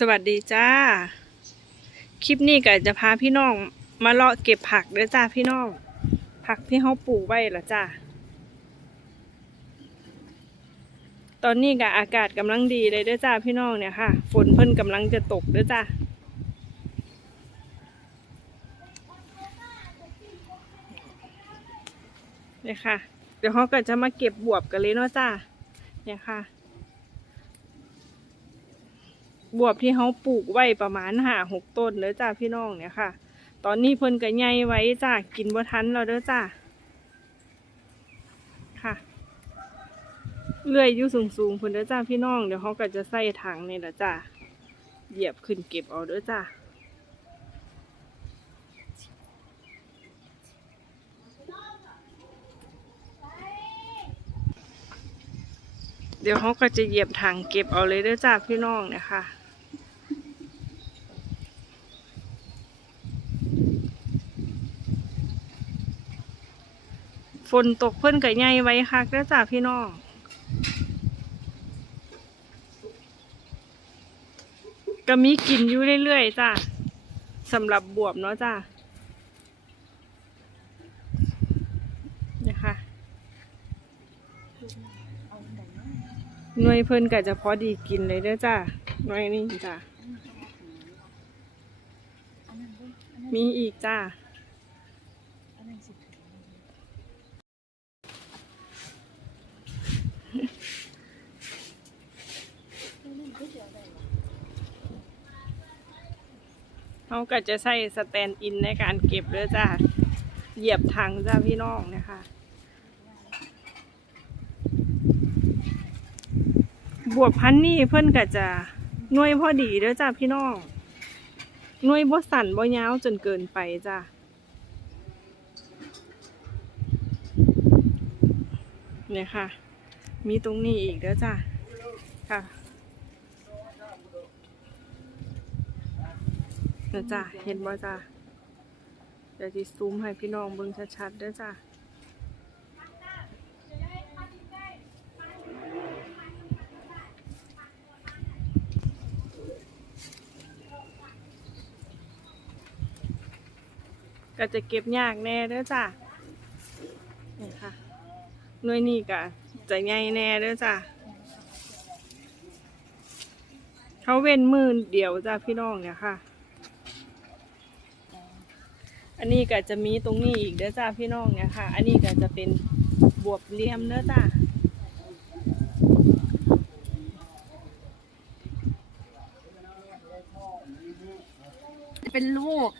สวัสดีจ้า คลิปนี้ก็จะพาพี่น้อง มาเลาะเก็บผักด้อจ้าพี่น้อง ผักที่เขาปลูกไว้ละจ้า ตอนนี้ก็อากาศกำลังดีเลยด้อจ้าพี่น้องเนี่ยค่ะ ฝนเพิ่นกำลังจะตกด้อจ้าเนี่ยค่ะ เดี๋ยวเขาก็จะมาเก็บบวบกันเลยเนาะจ้าเนี่ยค่ะ บวบที่เขาปลูกไว้ประมาณห้าหกต้นเด้อจ้าพี่น้องเนี่ยค่ะ ตอนนี้เพิ่นก็ใหญ่ไว้จ้ากินบ่ทันแล้วเด้อจ้าค่ะเลื่อยอยู่สูงๆเพิ่นเด้อจ้าพี่น้องเดี๋ยวเขาก็จะใส่ถังนี่แหละจ้าเหยียบขึ้นเก็บเอาเด้อจ้าเดี๋ยวเขาก็จะเหยียบถังเก็บเอาเลยเด้อจ้าพี่น้องเนี่ยค่ะ ฝนตกเพิ่นก็ใหญ่ไว้คักเด้อจ้าพี่น้องก็มีกินอยู่เรื่อยๆจ้าสำหรับบวบเนาะจ้านี่ยค่ะหน่วยเพิ่นก็จะพอดีกินเลยเด้อจ้าหน่วยนี้จ้ามีอีกจ้า เขาก็จะใช้สแตนอินในการเก็บเด้อจ้าเหยียบถังจ้าพี่น้องเนะคะบวบพันนี่เพิ่อนก็จะน่วยพอดีเด้อจ้าพี่น้องน่วยบ่สั่นบ่ยาวจนเกินไปจ้าเนี่ยค่ะ มีตรงนี้อีกเด้อจ้า ค่ะ เด้อจ้าเห็นบ่จ้าเดี๋ยวจิซูมให้พี่น้องเบิ่งชัดๆด้อจ้าก็จะเก็บยากแน่เด้อจ้านี่ค่ะหน่วยนี้ก็จะใหญ่แน่เด้อจ้าเขาเว้นมือเดียวจ้าพี่น้องเนี่ยค่ะ อันนี้ก็จะมีตรงนี้อีกเด้อจ้าพี่น้องเนี่ยค่ะ อันนี้ก็จะเป็นบวบเหลี่ยมเด้อจ้าเป็นลูก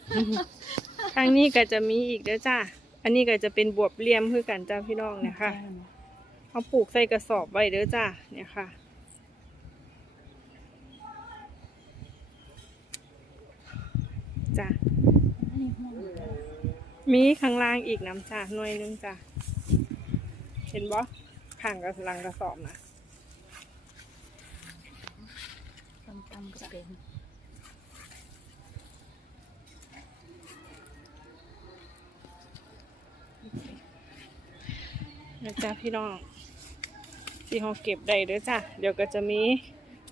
ทางนี้ก็จะมีอีกเด้อจ้าอันนี้ก็จะเป็นบวบเหลี่ยมคือกันจ้าพี่น้องเนี่ยค่ะเขาปลูกใส่กระสอบไว้เด้อจ้าเนี่ยค่ะจ้า มีข้างล่างอีกน้ำจ้าหน่วยหนึงจ้าเห็นบ่ข้างกับลังกระสอบนะตำตำก็เป็นนะจ๊ะพี่น้องที่เขาเก็บได้เด้อจ้ะเดี๋ยวก็จะมี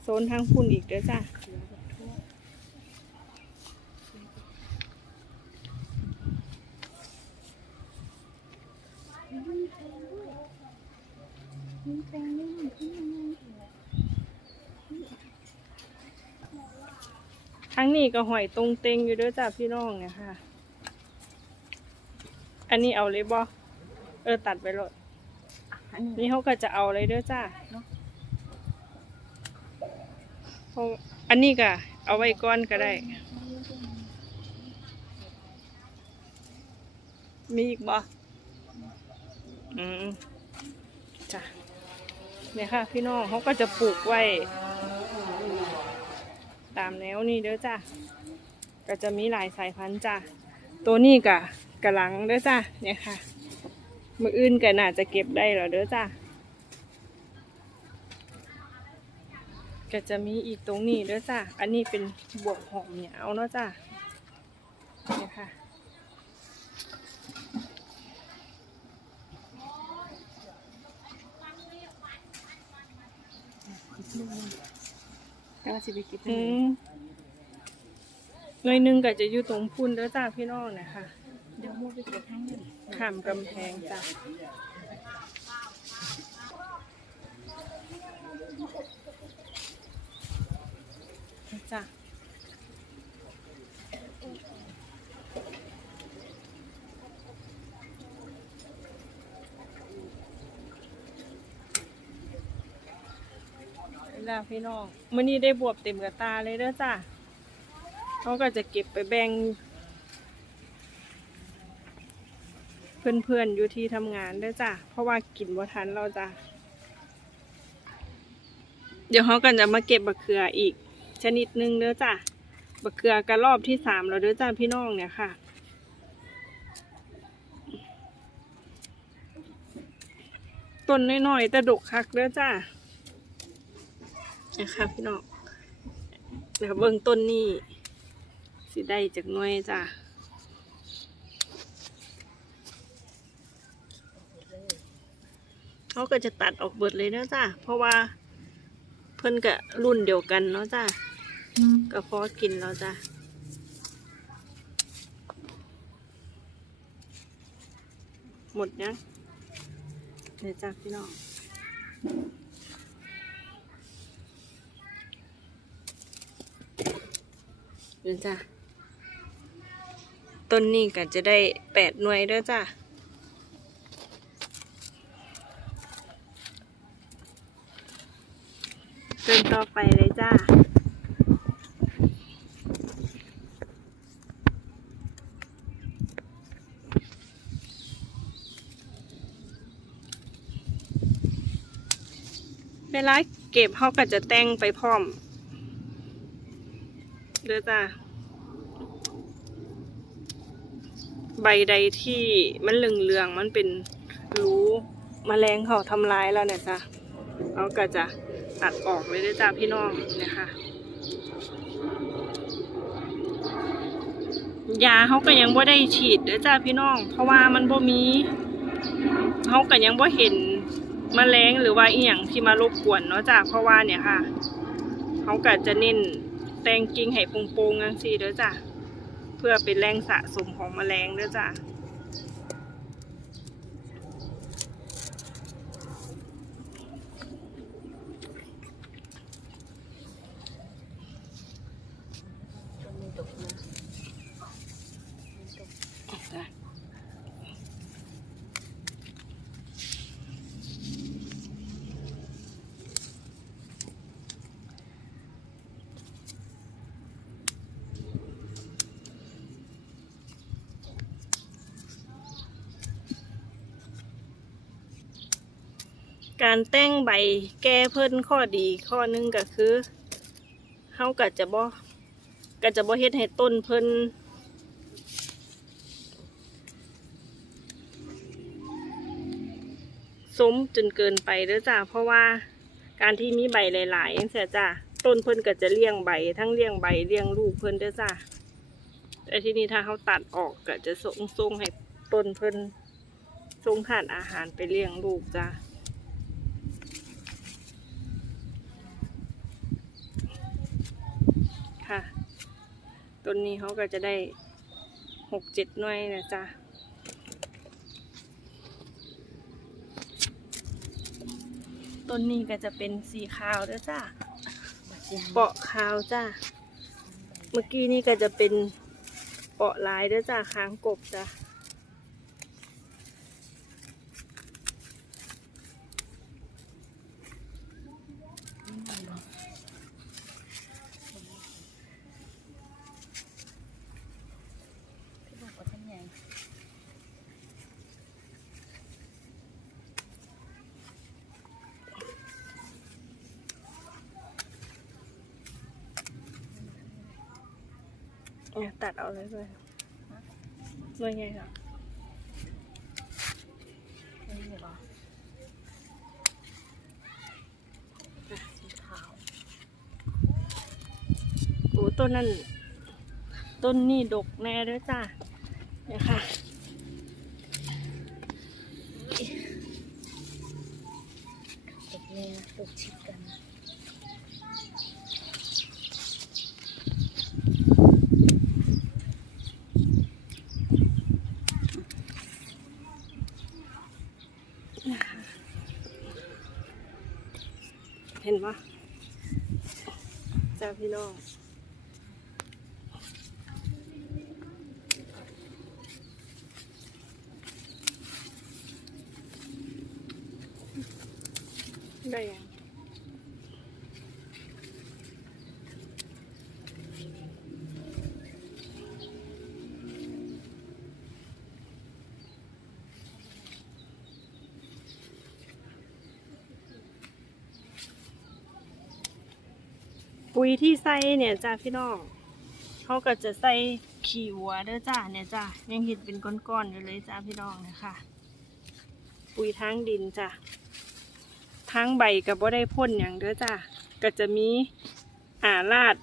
โซนทางพุ่นอีกเด้อจ้ะ ทั้งนี้ก็หอยตรงเต็งอยู่เด้อจ้ะพี่น้องเนี่ยค่ะ อันนี้เอาเลยบ่เออตัดไปเลยอันนี้นี่เขาก็จะเอาเลยเด้อจ้าเนาะเพราะอันนี้ก็เอาไว้ก้อนก็ได้ มีอีกบ่อืมจ้ะเนี่ยค่ะ พี่น้องเขาก็จะปลูกไว้ ตามแนวนี้เด้อจ้ะก็จะมีหลายสายพันธุ์จ้ะตัวนี้กะกระหลังเด้อจ้ะเนี่ยค่ะ มืออื่นก็น่าจะเก็บได้แล้วเด้อจ้ะก็จะมีอีกตรงนี้เด้อจ้ะอันนี้เป็นบวกหอมเหนียวเนาะจ้ะเนี่ยค่ะ แต่ว่าสิไปเก็บอืมหน่วยหนึ่งก็จะอยู่ตรงพุ่นเด้อจ้าพี่น้องนะคะ เดี๋ยวมูไปเก็บทั้งนี้ข้ามกำแพงจ้ะจ้ะ เวพี่น้องมื่อนี้ได้บวบเต็มกระตาเลยเด้อจ้ะเขาก็จะเก็บไปแบ่ง เพื่อนๆอยู่ที่ทำงานเด้วยจ้ะเพราะว่ากินบ่ทันเราจ้ะเดี๋ยวเขากันจะมาเก็บบักเขืออีก ชนิดหนึงเด้อจ้ะบักเขือกระรอบที่สามแล้วเด้อจ้ะพี่น้องเนี่ยค่ะต้นน้อยๆแต่ดกคักเด้อจ้ะ นะคะพี่น้องเดี๋ยวเบิ่งต้นนี้สิได้จากหน่วยจ้ะเขาก็จะตัดออกเบิดเลยเนาะจ้ะเพราะว่าเพิ่นกับรุ่นเดียวกันเนาะจ้ะก็พอกินแล้วจ้ะหมดยังเดี๋ยวจ้ะพี่น้อง เดี๋ยจ้ะต้นนี้ก็จะได้แปดหน่วยเด้อจ้ะเดินต่อไปเลยจ้าเวลาเก็บเขาก็จะแต่งไปพร้อม เด้อจ้าใบใดที่มันเหลืองๆมันเป็นรูมแมลงเขาทำร้ายแล้วเนี่ยจ้ะเขาก็จะตัดออกเลยด้อจ้าพี่น้องนี่ยค่ะยาเขาก็ยังบ่ได้ฉีดเด้อจ้าพี่น้อง เพราะว่ามันบ่มีเขาก็ยังบ่เห็นมแมลงหรือว่าอีหยังที่มารบกวนเนาะจ้าเพราะว่าเนี่ยค่ะเขาก็จะเน้น แต่งกิ่งให้โปร่งๆจังซี่เด้อจ้ะเพื่อเป็นแรงสะสมของแมลงเด้อจ้ะ การแต่งใบแก้เพิ่นข้อดีข้อหนึงก็คือเฮาก็จะบ่ก็จะบ่เฮ็ดให้ต้นเพิ่นสมจนเกินไปเด้อจ้าเพราะว่าการที่มีใบหลายๆจังซี่จ้าต้นเพิ่นก็จะเลี้ยงใบ ทั้งเลี้ยงใบเลี้ยงลูกเพิ่นเด้อจ้าแต่ที่นี้ถ้าเขาตัดออกก็จะส่งส่งให้ต้นเพิ่นส่งทานอาหารไปเลี้ยงลูกจ้า ต้นนี้เขาก็จะได้หกเจ็ดหน่วยนะจ๊ะต้นนี้ก็จะเป็นสีขาวด้วยจ้าเปาะขาวจ้าเมื่อกี้นี่ก็จะเป็นเปาะลายด้วยจ้าค้างกบจ้า ที่บอกว่าท่านใหญ่ เนี่ยตัดเอาเลยด้วยหน่วยใหญ่ค่ะนี่เหรอสีขาวโอ้ต้นนั้นต้นนี่ดกแน่ด้วยจ้าเนี่ยค่ะดอกนี้ดกชิดกัน จ้าพี่น้องได้ยัง ปุ๋ยที่ใส่เนี่ยจ้าพี่น้องเขาก็จะใส่ขี้วัวเด้อจ้าเนี่ยจ้ายังเห็นเป็นก้อนๆอยู่เลยจ้าพี่น้องนะคะปุ๋ยทางดินจ้าทางใบกับว่ได้พ่นอย่างเด้อจ้าก็จะมีอาลาด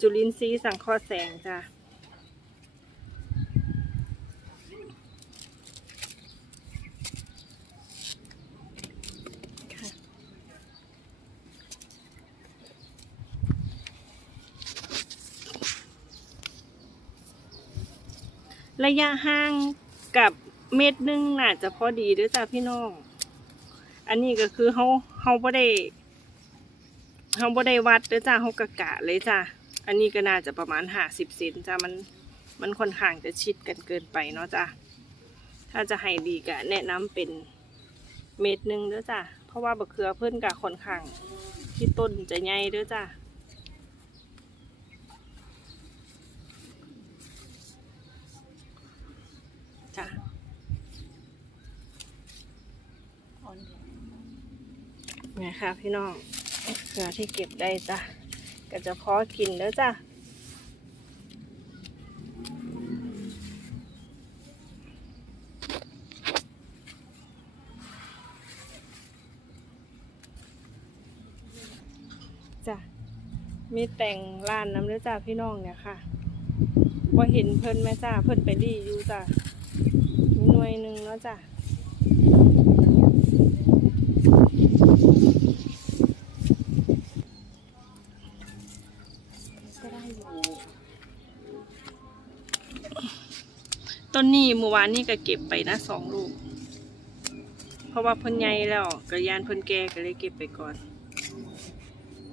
จุลินทรีย์สังเคราะห์แสงจ้า ระยะห่างกับเม็ดหนึงน่าจะพอดีด้วยจ้าพี่น้อง อันนี้ก็คือเขาเขาบ่ได้เขาบ่ได้วัดด้วยจ้าเขากะกะเลยจ้าอันนี้ก็น่าจะประมาณห้าสิบเซนจ้ามันมันค่อนข้างจะชิดกันเกินไปเนาะจ้าถ้าจะให้ดีก็แนะนำเป็นเม็ดหนึงด้อจ้าเพราะว่าบะเขือเพิ่อนกะค่อนข้างที่ต้นจะใหญ่ด้อจ้า จ้ะ อ่อนเดียว นี่ค่ะพี่น้องเกลือที่เก็บได้จ้ะก็จะพอกินแล้วจ้ะจ้ะมีแต่งร้านน้ำเด้อจ้าพี่น้องเนี่ยค่ะว่าเห็นเพิ่นไหมจ้าเพิ่นไปดีอยู่จ้ะมีหน่วยหนึ่งแล้วจ้ะ นนี้เมื่อวานนี่ก็เก็บไปนะสองลูก เพราะว่าพ่นใหญ่แล้วกระยานพ่นแก่ก็เลยเก็บไปก่อน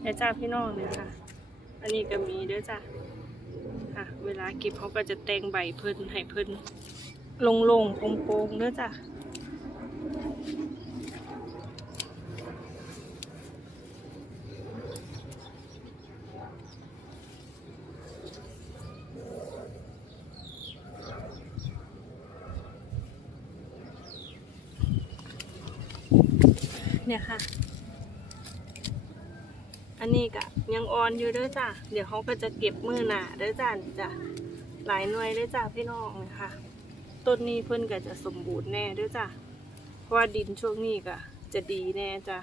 แม่จ้าพี่น้องเนี่ยค่ะ อันนี้ก็มีเด้อจ้าค่ะ เวลาเก็บเขาก็จะแต่งใบเพิ่นให้เพิ่นโล่งๆโปร่งๆเด้อจ้า เนี่ยค่ะ อันนี้ก็ยังอ่อนอยู่ด้อจ้ะ เดี๋ยวเขาก็จะเก็บมือหนาด้อจ้ะจ้ะหลายหน่วยด้อจ้ะพี่น้องนะคะต้นนี้เพิ่นก็จะสมบูรณ์แน่ด้อจ้ะ เพราะว่าดินช่วงนี้ก็จะดีแน่จ้ะ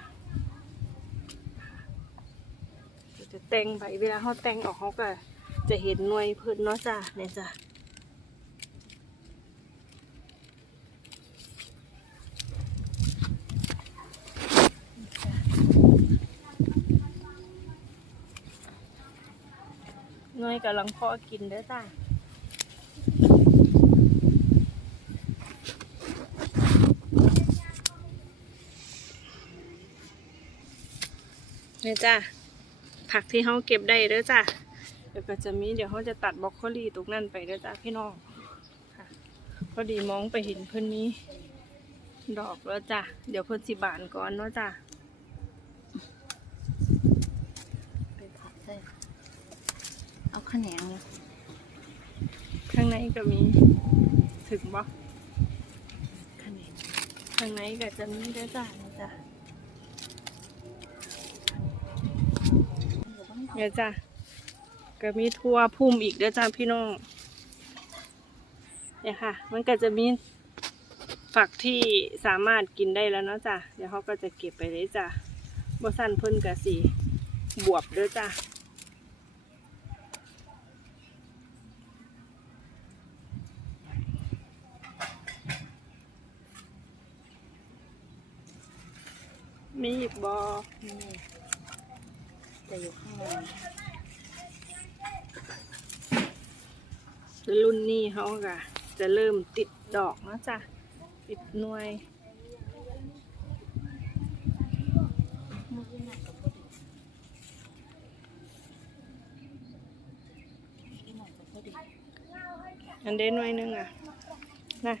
จะแต่งใบเวลาเขาแต่งออกเขาก็จะเห็นหน่วยเพิ่นเนาะจ้ะเนี่ยจ้ะ ห น่วยกำลังเพาะกินเด้อจ้ะเนี่ยจ้ะผักที่เขาเก็บได้เด้อจ้ะเดี๋ยวก็จะมีเดี๋ยวเขาจะตัดบรอกโคลีตรงนั้นไปเด้อจ้ะพี่น้องค่ะพอดีมองไปเห็นเพิ่อนนี้ ดอกแล้วจ้ะเดี๋ยวเพิ่อนสิบานก่อนเนาะจ้ะ ไปผัดใส่เอา ขนงเลยข้างในก็มีถึงบ่ขนงข้างในก็จะมีเด้อจ้ะเนี่ยจ้ะเนี่ยวจ้ะก็มีทั่วพุ่มอีกเด้อจ้ะพี่น้องเนี่ยค่ะ มันก็จะมีฝักที่สามารถกินได้แล้วเนาะจ้ะเดี๋ยวเขาก็จะเก็บไปเลยจ้ะบ่สั้นเพิ่นกะสีบวบเด้อจ้ะ มีอีกบอนี่จะอยู่ข้างในรุ่นนี้เขาก็จะเริ่มติดดอกนะจ๊ะ ติดนวยอันเดนไว้นึงอะนะ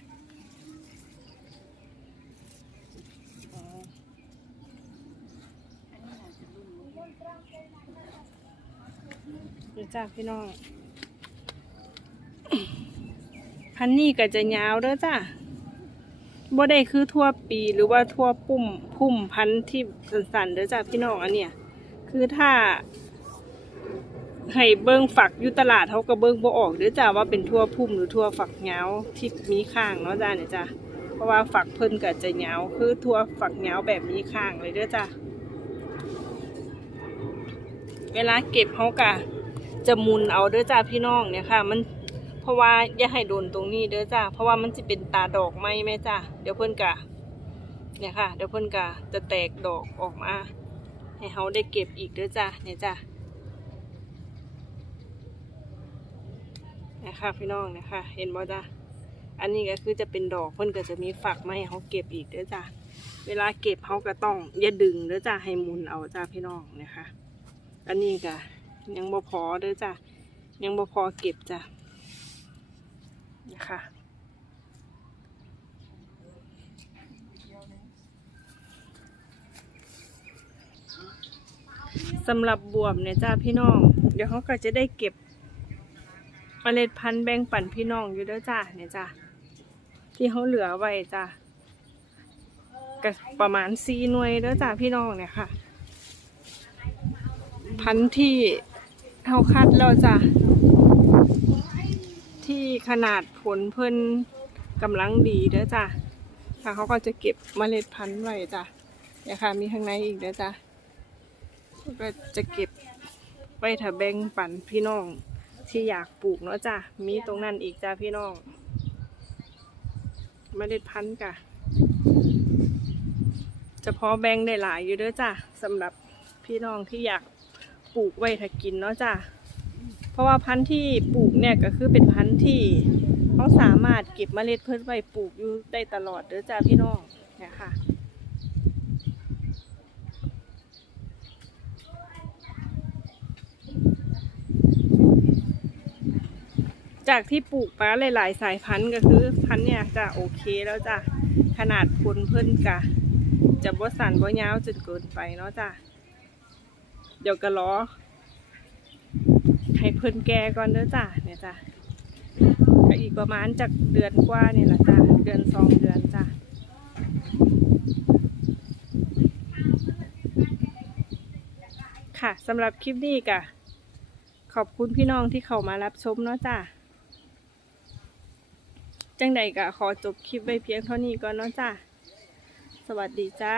จ้าพี่น้อง พันนี่ก็จะยาวเด้อจ้าบ่ได้คือทั่วปีหรือว่าทั่วปุ่มพุ่มพันที่สันๆเด้อจ้าพี่น้องอันเนี้ยคือถ้าให้เบิ้งฝักอยู่ตลาดเขาก็เบิ้งบ่ออกเด้อจ้าว่าเป็นทั่วพุ่มหรือทั่วฝักเหงาที่มีข้างเนาะจ้าเนี่ยจ้าเพราะว่าฝักเพิ่นก็จะเหงาคือทั่วฝักเหงาแบบมีข้างเลยเด้อจ้าเวลาเก็บเขาก็ จะมุนเอาเด้อจ้าพี่น้องเนี่ยค่ะ มันเพราะว่าอย่าให้โดนตรงนี้เด้อจ้าเพราะว่ามันจะเป็นตาดอกไม้แม่จ้าเดี๋ยวเพิ่อนกะเนี่ยค่ะ เดี๋ยวเพิ่อนกะจะแตกดอกออกมาให้เขาได้เก็บอีกเด้อจ้าเนี่ยจ้านะคะพี่น้องนะคะเห็นบ่จ้ะอันนี้ก็คือจะเป็นดอกเพิ่อนก็จะมีฝักไม้เขาเก็บอีกเด้อจ้ะเวลาเก็บเขาก็ต้องอย่าดึงเด้อจ้ะให้มุนเอาจ้ะพี่น้องนะคะ อันนี้ก็ ยังบ่พอเด้อจ้ะยังบ่พอเก็บจ้ะนะคะสำหรับบวบเนี่ยจ้าพี่น้อง เดี๋ยวเขาก็จะได้เก็บเมล็ดพันธุ์แบ่งปันพี่น้องอยู่เด้อจ้าเนี่ยจ้าที่เขาเหลือไว้จ้าก็ประมาณสี่หน่วยเด้อจ้าพี่น้องเนี่ยค่ะ พันธุ์ที่ เขาคัดแล้วจ้าที่ขนาดผลเพิ่นกำลังดีเด้อจ้าค่ะเขาก็จะเก็บเมล็ดพันธุ์ไว้จ้าเนี่ยค่ะมีข้างในอีกเด้อจ้าก็จะเก็บไว้ถ้าแบ่งปันพี่น้องที่อยากปลูกเนาะจ้ะ มีตรงนั้นอีกจ้าพี่น้องเมล็ดพันธุ์จ้ะเฉพาะแบ่งได้หลายอยู่เด้อจ้ะสำหรับพี่น้องที่อยาก ปลูกไว้ถ้ากินเนาะจ้ะเพราะว่าพันธุ์ที่ปลูกเนี่ยก็คือเป็นพันธุ์ที่เขาสามารถเก็บเมล็ดเพิ่นไว้ปลูกอยู่ได้ตลอดเด้อจ้าพี่น้องเนี่ยค่ะจากที่ปลูกมาหลาย ๆ สายพันธุ์ก็คือพันธุ์เนี่ยจะโอเคแล้วจ้ะขนาดผลเพิ่นกะ จะบ่สันบ่ยาวจนเกินไปเนาะจ้ะ เดี๋ยวก็รอให้เพิ่นแก่ก่อนเด้อจ้ะเนี่ยจ้ะก็อีกประมาณจากเดือนกว่าเนี่ยแหละจ้ะเดือนสองเดือนจ้ะค่ะสำหรับคลิปนี้กะขอบคุณพี่น้องที่เข้ามารับชมเนาะจ้ะจังใดก็ขอจบคลิปไว้เพียงเท่านี้ก่อนเนาะจ้ะ สวัสดีจ้า